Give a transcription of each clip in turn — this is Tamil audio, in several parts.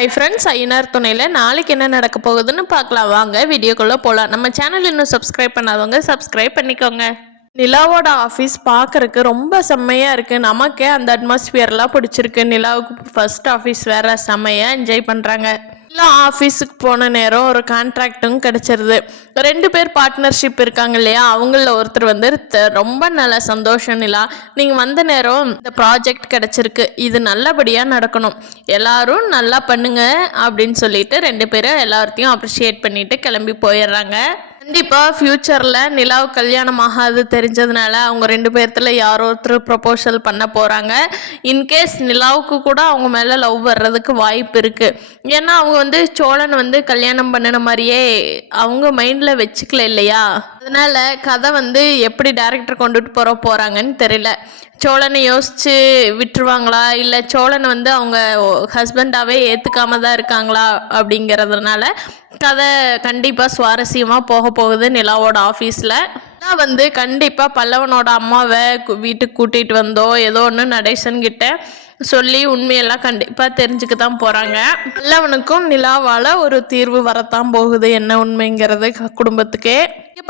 ஹை ஃப்ரெண்ட்ஸ், ஐயனார் துணையில் நாளைக்கு என்ன நடக்க போகுதுன்னு பார்க்கலாம். வாங்க வீடியோக்குள்ளே போகலாம். நம்ம சேனல் இன்னும் சப்ஸ்கிரைப் பண்ணாதவங்க சப்ஸ்கிரைப் பண்ணிக்கோங்க. நிலாவோட ஆஃபீஸ் பார்க்குறக்கு ரொம்ப செம்மையாக இருக்குது. நமக்கே அந்த அட்மாஸ்பியர்லாம் பிடிச்சிருக்கு. நிலாவுக்கு ஃபர்ஸ்ட் ஆஃபீஸ் வேறு, செம்மையாக என்ஜாய் பண்ணுறாங்க. எல்லாம் ஆஃபீஸுக்கு போன நேரம் ஒரு கான்ட்ராக்டும் கிடச்சிருது. 2 பேர் பார்ட்னர்ஷிப் இருக்காங்க இல்லையா, அவங்களில் ஒருத்தர் வந்து ரொம்ப நல்ல சந்தோஷம் நிலா, நீங்கள் வந்த நேரம் இந்த ப்ராஜெக்ட் கிடச்சிருக்கு, இது நல்லபடியாக நடக்கணும், எல்லாரும் நல்லா பண்ணுங்க அப்படின்னு சொல்லிட்டு 2 பேரும் எல்லாத்தையும் அப்ரிஷியேட் பண்ணிட்டு கிளம்பி போயிடுறாங்க. கண்டிப்பாக ஃப்யூச்சரில் நிலாவுக்கு கல்யாணம் ஆகாது தெரிஞ்சதுனால அவங்க 2 பேர்த்தில் யாரோ ஒருத்தர் ப்ரொப்போசல் பண்ண போகிறாங்க. இன்கேஸ் நிலாவுக்கு கூட அவங்க மேலே லவ் வர்றதுக்கு வாய்ப்பு இருக்குது. ஏன்னா அவங்க வந்து சோழன் வந்து கல்யாணம் பண்ணின மாதிரியே அவங்க மைண்டில் வச்சுக்கல இல்லையா, அதனால் கதை வந்து எப்படி டேரக்டர் கொண்டுட்டு போகிறாங்கன்னு தெரியல. சோழனை யோசித்து விட்டுருவாங்களா, இல்லை சோழனை வந்து அவங்க ஹஸ்பண்டாகவே ஏற்றுக்காம தான் இருக்காங்களா அப்படிங்கிறதுனால கதை கண்டிப்பாக சுவாரஸ்யமாக போகுது. நிலாவோட ஆஃபீஸில் நான் வந்து கண்டிப்பாக பல்லவனோட அம்மாவை வீட்டுக்கு கூட்டிகிட்டு வந்தோ ஏதோ ஒன்று நடேசன்கிட்ட சொல்லி உண்மையெல்லாம் கண்டிப்பாக தெரிஞ்சுக்க தான் போகிறாங்க. பல்லவனுக்கும் நிலாவால் ஒரு தீர்வு வரத்தான் போகுது, என்ன உண்மைங்கிறது குடும்பத்துக்கே.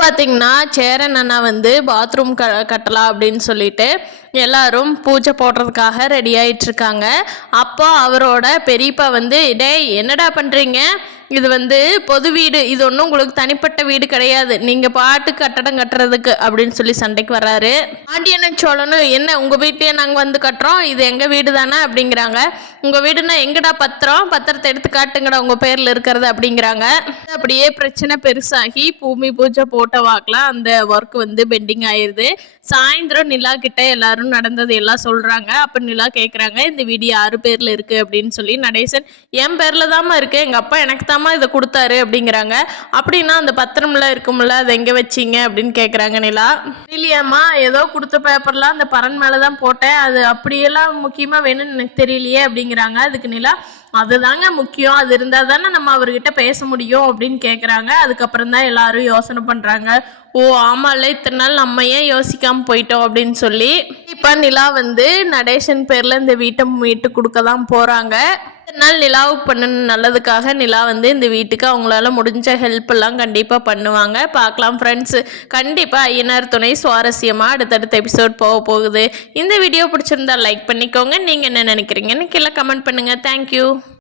பார்த்தீங்கன்னா சேரன் அண்ணா வந்து பாத்ரூம் கட்டலாம் அப்படின்னு சொல்லிட்டு எல்லாரும் பூஜை போடுறதுக்காக ரெடி ஆகிட்டு இருக்காங்க. அப்போ அவரோட பெரியப்பா வந்து, டேய் என்னடா பண்ணுறீங்க, இது வந்து பொது வீடு, இது ஒன்றும் உங்களுக்கு தனிப்பட்ட வீடு கிடையாது, நீங்கள் பாட்டு கட்டடம் கட்டுறதுக்கு அப்படின்னு சொல்லி சண்டைக்கு வர்றாரு. பாண்டியன் சோழனும், என்ன உங்கள் வீட்டையே நாங்கள் வந்து கட்டுறோம், இது எங்கள் வீடு தானே அப்படிங்கிறாங்க. உங்கள் வீடுனா எங்கடா பத்திரத்தை எடுத்து காட்டுங்கடா உங்கள் பேரில் இருக்கிறது அப்படிங்கிறாங்க. அப்படியே பிரச்சனை பெருசாகி பூமி பூஜை போட்ட வாக்கில் அந்த ஒர்க் வந்து பெண்டிங் ஆயிடுது. சாயந்தரம் நிலா கிட்ட எல்லாரும் நடந்தது எல்லாம் சொல்கிறாங்க. அப்போ நிலா கேட்குறாங்க, இந்த வீடு யார் பேரில் இருக்குது அப்படின்னு சொல்லி. நடேசன், என் பேரில் தாம்மா இருக்குது, எங்கள் அப்பா எனக்கு தாம்மா இதை கொடுத்தாரு அப்படிங்கிறாங்க. அப்படின்னா அந்த பத்திரம்லாம் இருக்கும்ல, அதை எங்கே வச்சிங்க அப்படின்னு கேட்குறாங்க நிலா. இல்லையாம்மா, ஏதோ கொடுத்த பேப்பர்லாம் அந்த பரன் மேலே தான் போட்டேன், அது அப்படியெல்லாம் முக்கியமாக வேணும்னு எனக்கு தெரியலையே அப்படிங்கிறாங்க. அதுக்கு நிலா, அதுதாங்க முக்கியம், அது இருந்தால் தானே நம்ம அவர்கிட்ட பேச முடியும் அப்படின்னு கேட்குறாங்க. அதுக்கப்புறம் தான் எல்லாரும் யோசனை பண்ணுறாங்க, ஓ ஆமாம்ல, இத்தனை நாள் நம்ம ஏன் யோசிக்காமல் போயிட்டோம் அப்படின்னு சொல்லி. இப்போ நிலா வந்து நடேசன் பேரில் இந்த வீட்டை மீட்டு கொடுக்க தான் போகிறாங்க. நாள் நிலாவுக்கு பண்ணணும் நல்லதுக்காக நிலா வந்து இந்த வீட்டுக்கு அவங்களால முடிஞ்ச ஹெல்ப் எல்லாம் கண்டிப்பாக பண்ணுவாங்க. பார்க்கலாம் ஃப்ரெண்ட்ஸ், கண்டிப்பாக ஐயனார் துணை சுவாரஸ்யமாக அடுத்தடுத்த எபிசோட் போகுது. இந்த வீடியோ பிடிச்சிருந்தா லைக் பண்ணிக்கோங்க. நீங்கள் என்ன நினைக்கிறீங்கன்னு கீழே கமெண்ட் பண்ணுங்கள். தேங்க்யூ.